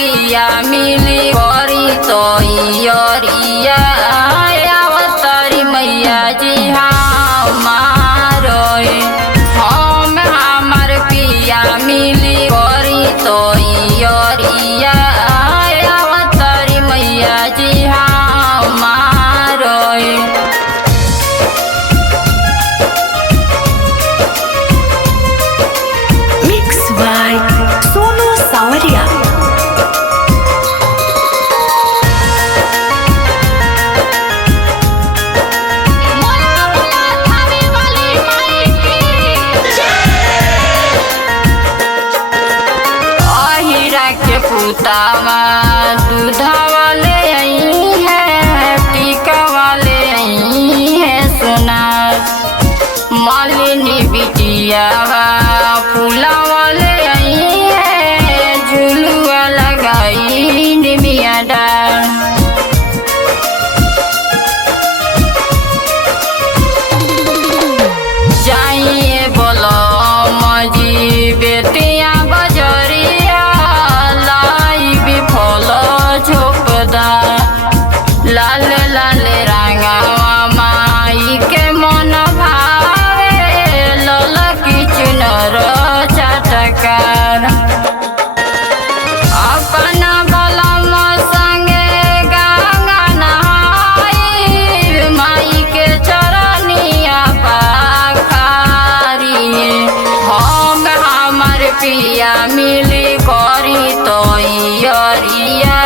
पिया मिली करी तो इयरिया अवतारी मैया जी हमारो हम हमार पिया मिली करी तो इयरिया अवतारी मैया जी हमारो। Mix by Sonu Sawaria. पुतावा दूधा वाले आई है टीका वाले आई है सोना मालिनी बिटिया फूला वाले आई है झुलुआ लगाई निमिया डाल। जाइए बोलो मजी बेटिया बजरिया लाल लाल रंगवा माई के मन भावे ललकी चुनर चटकार अपना बलम संगे गंगा नहाई माई के चरनिया पाखारी हम हमार पिया मिली करी तो इयरिया